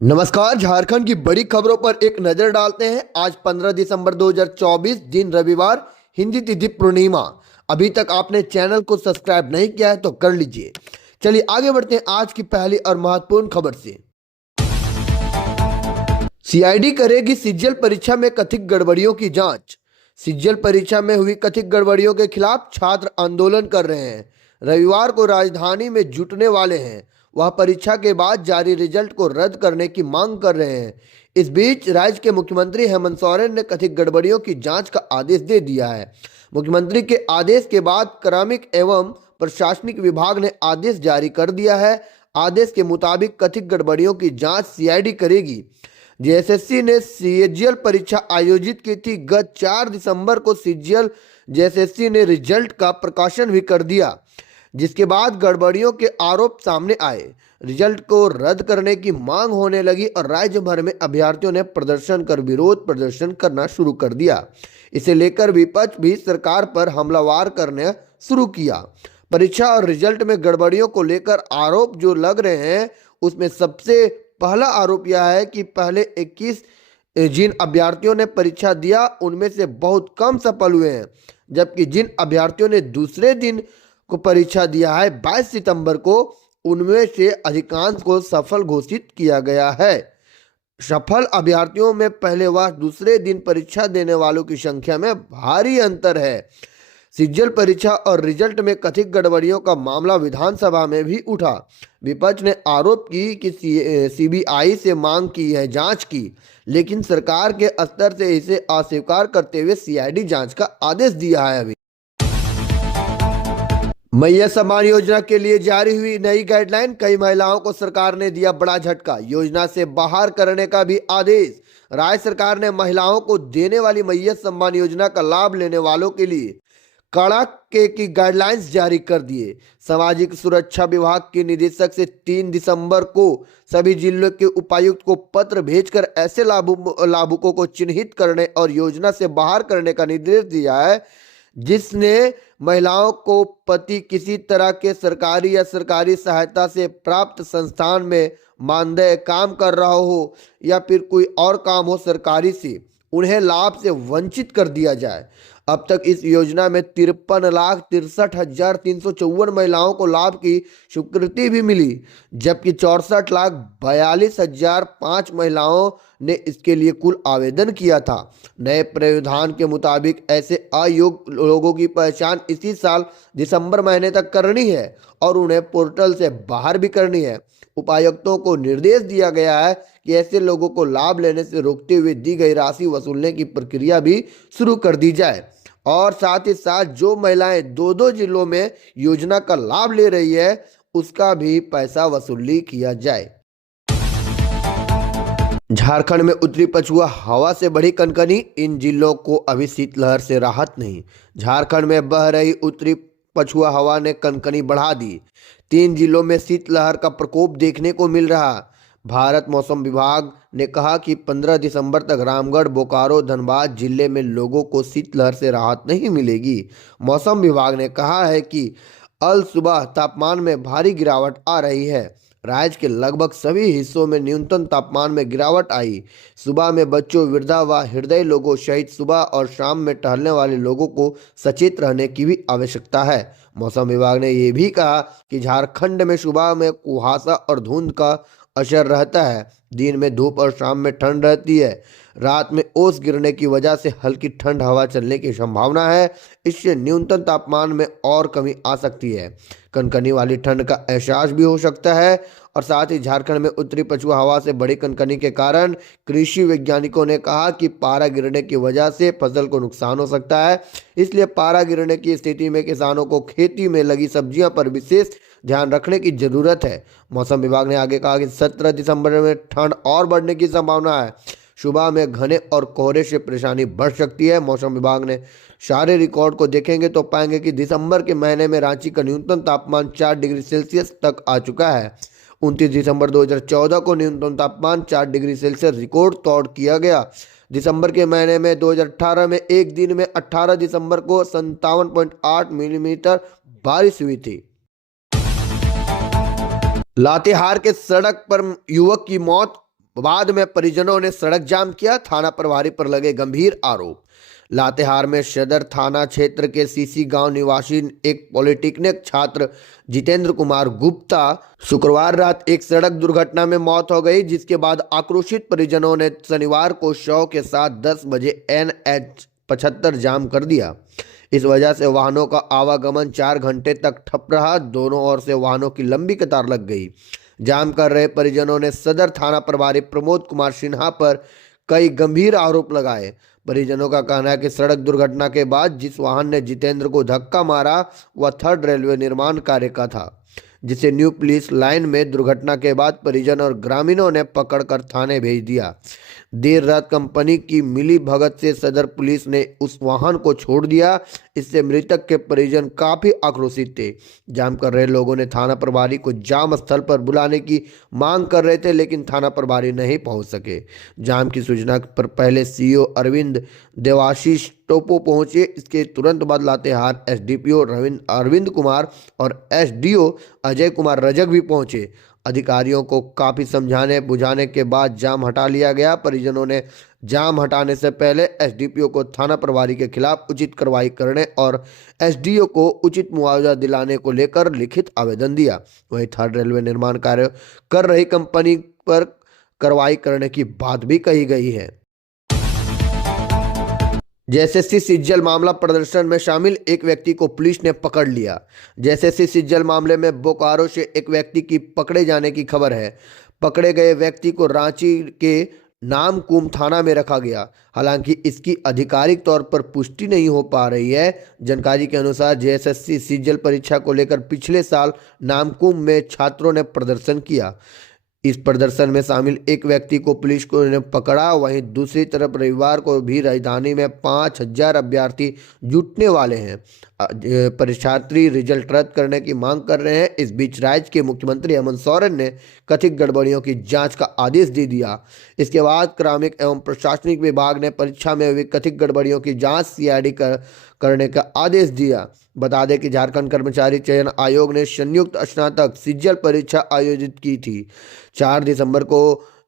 नमस्कार। झारखंड की बड़ी खबरों पर एक नजर डालते हैं। आज 15 दिसंबर 2024 दिन रविवार, हिंदी तिथि पूर्णिमा। अभी तक आपने चैनल को सब्सक्राइब नहीं किया है तो कर लीजिए। चलिए आगे बढ़ते हैं आज की पहली और महत्वपूर्ण खबर से। सीआईडी करेगी सीजीएल परीक्षा में कथित गड़बड़ियों की जांच। सीजीएल परीक्षा में हुई कथित गड़बड़ियों के खिलाफ छात्र आंदोलन कर रहे हैं। रविवार को राजधानी में जुटने वाले हैं। वह परीक्षा के बाद जारी रिजल्ट को रद्द करने की मांग कर रहे हैं। इस बीच राज्य के मुख्यमंत्री हेमंत सोरेन ने कथित गड़बड़ियों की जांच का आदेश दे दिया है। मुख्यमंत्री के आदेश के बाद कार्मिक एवं प्रशासनिक विभाग ने आदेश जारी कर दिया है। आदेश के मुताबिक कथित गड़बड़ियों की जांच सीआईडी करेगी। जेएसएससी ने सीजीएल परीक्षा आयोजित की थी। गत 4 दिसंबर को सीजीएल जेएसएससी ने रिजल्ट का प्रकाशन भी कर दिया, जिसके बाद गड़बड़ियों के आरोप सामने आए। रिजल्ट को रद्द करने की मांग होने लगी और राज्य भर में अभ्यर्थियों ने प्रदर्शन कर विरोध प्रदर्शन करना शुरू कर दिया। इसे लेकर विपक्ष भी सरकार पर हमलावर करने शुरू किया। परीक्षा और रिजल्ट में गड़बड़ियों को लेकर आरोप जो लग रहे हैं, उसमें सबसे पहला आरोप यह है कि पहले 21 जिन अभ्यर्थियों ने परीक्षा दिया उनमें से बहुत कम सफल हुए हैं, जबकि जिन अभ्यर्थियों ने दूसरे दिन को परीक्षा दिया है 22 सितंबर को, उनमें से अधिकांश को सफल घोषित किया गया है। सफल अभ्यर्थियों में पहले व दूसरे दिन परीक्षा देने वालों की संख्या में भारी अंतर है। सीजीएल परीक्षा और रिजल्ट में कथित गड़बड़ियों का मामला विधानसभा में भी उठा। विपक्ष ने आरोप की कि सीबीआई से मांग की है जांच की, लेकिन सरकार के स्तर से इसे अस्वीकार करते हुए सीआईडी जांच का आदेश दिया है। अभी मैया सम्मान योजना के लिए जारी हुई नई गाइडलाइन, कई महिलाओं को सरकार ने दिया बड़ा झटका। योजना से बाहर करने का भी आदेश। राज्य सरकार ने महिलाओं को देने वाली मैया सम्मान योजना का लाभ लेने वालों के लिए कड़ाके की गाइडलाइंस जारी कर दिए। सामाजिक सुरक्षा विभाग के निदेशक से 3 दिसंबर को सभी जिलों के उपायुक्त को पत्र भेजकर ऐसे लाभुकों को चिन्हित करने और योजना से बाहर करने का निर्देश दिया है, जिसने महिलाओं को पति किसी तरह के सरकारी या सरकारी सहायता से प्राप्त संस्थान में मानदेय काम कर रहा हो या फिर कोई और काम हो सरकारी से, उन्हें लाभ से वंचित कर दिया जाए। अब तक इस योजना में 53,63,354 महिलाओं को लाभ की स्वीकृति भी मिली, जबकि 64,42,005 महिलाओं ने इसके लिए कुल आवेदन किया था। नए प्रावधान के मुताबिक ऐसे अयोग्य लोगों की पहचान इसी साल दिसंबर महीने तक करनी है और उन्हें पोर्टल से बाहर भी करनी है। उपायुक्तों को निर्देश दिया गया है कि ऐसे लोगों को लाभ लेने से रोकते हुए दी गई राशि वसूलने की प्रक्रिया भी शुरू कर दी जाए और साथ ही साथ जो महिलाएं 2-2 जिलों में योजना का लाभ ले रही है, उसका भी पैसा वसूली किया जाए। झारखंड में उत्तरी पछुआ हवा से बढ़ी कनकनी, इन जिलों को अभी शीतलहर से राहत नहीं। झारखंड में बह रही उत्तरी पछुआ हवा ने कनकनी बढ़ा दी। 3 जिलों में शीतलहर का प्रकोप देखने को मिल रहा। भारत मौसम विभाग ने कहा कि 15 दिसंबर तक रामगढ़, बोकारो, धनबाद जिले में लोगों को शीतलहर से राहत नहीं मिलेगी। मौसम विभाग ने कहा है कि अल सुबह तापमान में भारी गिरावट आ रही है। राज्य के लगभग सभी हिस्सों में न्यूनतम तापमान में गिरावट आई। सुबह में बच्चों, वृद्धा व हृदय लोगों सहित सुबह और शाम में टहलने वाले लोगों को सचेत रहने की भी आवश्यकता है। मौसम विभाग ने यह भी कहा कि झारखंड में सुबह में कुहासा और धुंध का असर रहता है। दिन में धूप और शाम में ठंड रहती है। रात में ओस गिरने की वजह से हल्की ठंड हवा चलने की संभावना है। इससे न्यूनतम तापमान में और कमी आ सकती है। कनकनी वाली ठंड का एहसास भी हो सकता है और साथ ही झारखंड में उत्तरी पछुआ हवा से बड़ी कनकनी के कारण कृषि वैज्ञानिकों ने कहा कि पारा गिरने की वजह से फसल को नुकसान हो सकता है। इसलिए पारा गिरने की स्थिति में किसानों को खेती में लगी सब्जियां पर विशेष ध्यान रखने की जरूरत है। मौसम विभाग ने आगे कहा कि 17 दिसंबर में ठंड और बढ़ने की संभावना है। सुबह में घने और कोहरे से परेशानी बढ़ सकती है। मौसम विभाग ने सारे रिकॉर्ड को देखेंगे तो पाएंगे कि दिसंबर के महीने में रांची का न्यूनतम तापमान 4 डिग्री सेल्सियस तक आ चुका है। 29 दिसंबर 2014 को न्यूनतम तापमान 4 डिग्री सेल्सियस रिकॉर्ड तोड़ किया गया। दिसंबर के महीने में 2018 में एक दिन में 18 दिसंबर को 57.8 मिलीमीटर बारिश हुई थी। लातेहार के सड़क पर युवक की मौत, बाद में परिजनों ने सड़क जाम किया, थाना प्रभारी पर लगे गंभीर आरोप। लातेहार में सदर थाना क्षेत्र के सीसी गांव निवासी एक पॉलिटेक्निक छात्र जितेंद्र कुमार गुप्ता शुक्रवार रात एक सड़क दुर्घटना में मौत हो गई, जिसके बाद आक्रोशित परिजनों ने शनिवार को शव के साथ 10 बजे NH 75 जाम कर दिया। इस वजह से वाहनों का आवागमन 4 घंटे तक ठप रहा। दोनों ओर से वाहनों की लंबी कतार लग गई। जाम कर रहे परिजनों ने सदर थाना प्रभारी प्रमोद कुमार सिन्हा पर कई गंभीर आरोप लगाए। परिजनों का कहना है कि सड़क दुर्घटना के बाद जिस वाहन ने जितेंद्र को धक्का मारा वह 3rd रेलवे निर्माण कार्य का था, जिसे न्यू पुलिस लाइन में दुर्घटना के बाद परिजन और ग्रामीणों ने पकड़कर थाने भेज दिया। देर रात कंपनी की मिली भगत से सदर पुलिस ने उस वाहन को छोड़ दिया। इससे मृतक के परिजन काफी आक्रोशित थे। जाम कर रहे लोगों ने थाना प्रभारी को जाम स्थल पर बुलाने की मांग कर रहे थे, लेकिन थाना प्रभारी नहीं पहुंच सके। जाम की सूचना पर पहले सीओ अरविंद देवाशीष टोपो पहुंचे। इसके तुरंत बाद लातेहार SDPO अरविंद कुमार और SDO अजय कुमार रजक भी पहुंचे। अधिकारियों को काफी समझाने बुझाने के बाद जाम हटा लिया गया। परिजनों ने जाम हटाने से पहले SDPO को थाना प्रभारी के खिलाफ उचित कार्रवाई करने और SDO को उचित मुआवजा दिलाने को लेकर लिखित आवेदन दिया। वहीं 3rd रेलवे निर्माण कार्य कर रही कंपनी पर कार्रवाई करने की बात भी कही गई है। जेएसएससी सिज्जल मामला प्रदर्शन में शामिल एक व्यक्ति को पुलिस ने पकड़ लिया। जेएसएससी सिज्जल मामले में बोकारो से एक व्यक्ति की पकड़े जाने की खबर है। पकड़े गए व्यक्ति को रांची के नामकुम थाना में रखा गया। हालांकि इसकी आधिकारिक तौर पर पुष्टि नहीं हो पा रही है। जानकारी के अनुसार जेएसएससी सिज्जल परीक्षा को लेकर पिछले साल नामकुम में छात्रों ने प्रदर्शन किया। इस प्रदर्शन में शामिल एक व्यक्ति को पुलिस को ने पकड़ा। वहीं दूसरी तरफ रविवार को भी राजधानी में 5000 अभ्यर्थी जुटने वाले हैं। परीक्षार्थी रिजल्ट रद्द करने की मांग कर रहे हैं। इस बीच राज्य के मुख्यमंत्री हेमंत सोरेन ने कथित गड़बड़ियों की जांच का आदेश दे दिया। इसके बाद कार्मिक एवं प्रशासनिक विभाग ने परीक्षा में हुई कथित गड़बड़ियों की जांच CID करने का आदेश दिया। बता दें कि झारखंड कर्मचारी चयन आयोग ने संयुक्त स्नातक सिज्जल परीक्षा आयोजित की थी। 4 दिसंबर को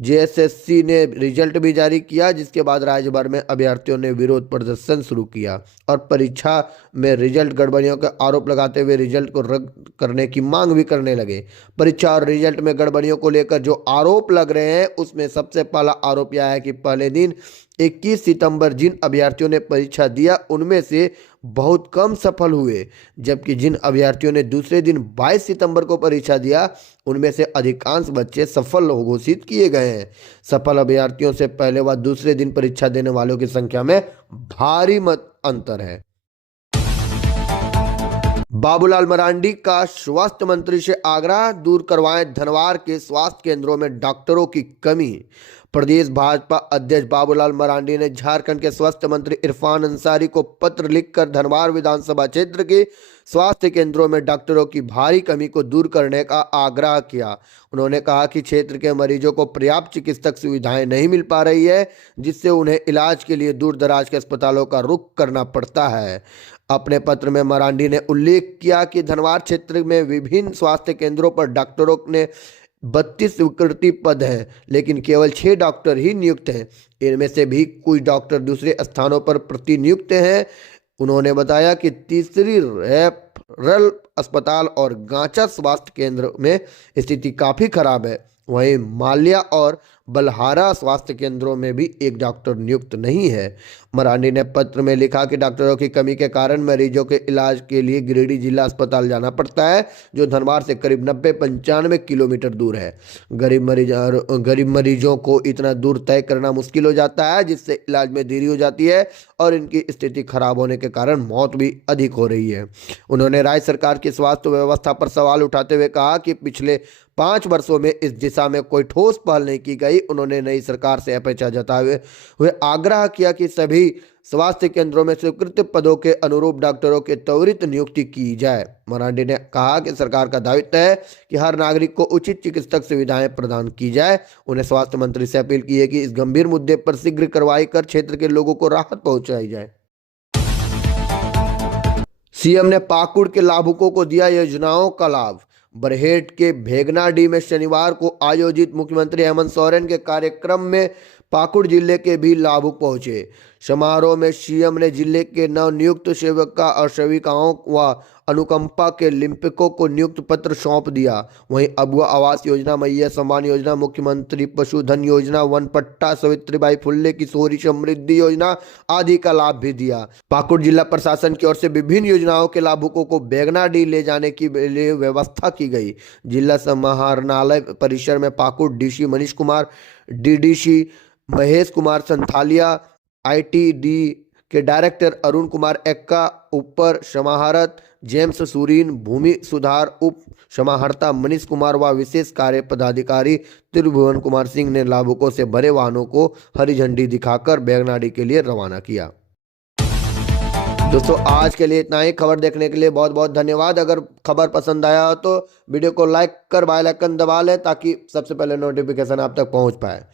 जेएसएससी ने रिजल्ट भी जारी किया, जिसके बाद राज्य भर में अभ्यर्थियों ने विरोध प्रदर्शन शुरू किया और परीक्षा में रिजल्ट गड़बड़ियों का आरोप लगाते हुए रिजल्ट को रद्द करने की मांग भी करने लगे। परीक्षा और रिजल्ट में गड़बड़ियों को लेकर जो आरोप लग रहे हैं उसमें सबसे पहला आरोप यह है कि पहले दिन 21 सितंबर जिन अभ्यर्थियों ने परीक्षा दिया उनमें से बहुत कम सफल हुए, जबकि जिन अभ्यर्थियों ने दूसरे दिन 22 सितंबर को परीक्षा दिया उनमें से अधिकांश बच्चे सफल घोषित किए गए हैं। सफल अभ्यर्थियों से पहले व दूसरे दिन परीक्षा देने वालों की संख्या में भारी अंतर है। बाबूलाल मरांडी का स्वास्थ्य मंत्री से आग्रह, दूर करवाएं धनवार के स्वास्थ्य केंद्रों में डॉक्टरों की कमी। प्रदेश भाजपा अध्यक्ष बाबूलाल मरांडी ने झारखंड के स्वास्थ्य मंत्री इरफान अंसारी को पत्र लिखकर धनवार विधानसभा क्षेत्र के स्वास्थ्य केंद्रों में डॉक्टरों की भारी कमी को दूर करने का आग्रह किया। उन्होंने कहा कि क्षेत्र के मरीजों को पर्याप्त चिकित्सक सुविधाएं नहीं मिल पा रही है, जिससे उन्हें इलाज के लिए दूर दराज के अस्पतालों का रुख करना पड़ता है। अपने पत्र में मरांडी ने उल्लेख किया कि धनवार क्षेत्र में विभिन्न स्वास्थ्य केंद्रों पर डॉक्टरों ने 32 स्वीकृति पद हैं, लेकिन केवल 6 डॉक्टर ही नियुक्त हैं। इनमें से भी कुछ डॉक्टर दूसरे स्थानों पर प्रतिनियुक्त हैं। उन्होंने बताया कि तीसरी रेफरल अस्पताल और गांचा स्वास्थ्य केंद्र में स्थिति काफ़ी खराब है। वहीं माल्या और बलहारा स्वास्थ्य केंद्रों में भी एक डॉक्टर नियुक्त नहीं है। मरांडी ने पत्र में लिखा कि डॉक्टरों की कमी के कारण मरीजों के इलाज के लिए गिरिडीह जिला अस्पताल जाना पड़ता है, जो धनवार से करीब 90-95 किलोमीटर दूर है। गरीब मरीजों को इतना दूर तय करना मुश्किल हो जाता है, जिससे इलाज में देरी हो जाती है और इनकी स्थिति खराब होने के कारण मौत भी अधिक हो रही है। उन्होंने राज्य सरकार की स्वास्थ्य व्यवस्था पर सवाल उठाते हुए कहा कि पिछले 5 वर्षों में इस दिशा में कोई ठोस पहल नहीं की गई। उन्होंने नई सरकार से अपेक्षा जताते हुए आग्रह किया कि सभी स्वास्थ्य केंद्रों में स्वीकृत पदों के अनुरूप डॉक्टरों के त्वरित नियुक्ति की जाए। मरांडी ने कहा कि सरकार का दायित्व है कि हर नागरिक को उचित चिकित्सक सुविधाएं प्रदान की जाए। उन्हें स्वास्थ्य मंत्री से अपील की है कि इस गंभीर मुद्दे पर शीघ्र कार्रवाई कर क्षेत्र के लोगों को राहत पहुंचाई जाए। सीएम ने पाकुड़ के लाभुकों को दिया योजनाओं का लाभ। बरहेट के भेगनाडीह में शनिवार को आयोजित मुख्यमंत्री हेमंत सोरेन के कार्यक्रम में पाकुड़ जिले के भी लाभुक पहुंचे। समारोह में सीएम ने जिले के नवनियुक्त सेविका और सेविकाओं व अनुकंपा के लिपिकों को नियुक्त पत्र सौंप दिया। वहीं अबुआ आवास योजना, मैया सम्मान योजना, मुख्यमंत्री पशुधन योजना, वन पट्टा, सावित्रीबाई फुल्ले किशोरी समृद्धि योजना आदि का लाभ भी दिया। पाकुड़ जिला प्रशासन की ओर से विभिन्न योजनाओं के लाभुकों को भेगनाडीह ले जाने की लिए व्यवस्था की गई। जिला समाहरणालय परिसर में Pakur DC Manish Kumar, DDC Mahesh Kumar Santhalia, ITD के डायरेक्टर अरुण कुमार एक्का, ऊपर समाहरत जेम्स सुरीन, भूमि सुधार उप समाहर्ता मनीष कुमार व विशेष कार्य पदाधिकारी त्रिभुवन कुमार सिंह ने लाभुकों से भरे वाहनों को हरी झंडी दिखाकर भेगनाडीह के लिए रवाना किया। दोस्तों आज के लिए इतना ही। खबर देखने के लिए बहुत बहुत धन्यवाद। अगर खबर पसंद आया हो तो वीडियो को लाइक कर बेल आइकन दबा लें ताकि सबसे पहले नोटिफिकेशन आप तक पहुंच पाए।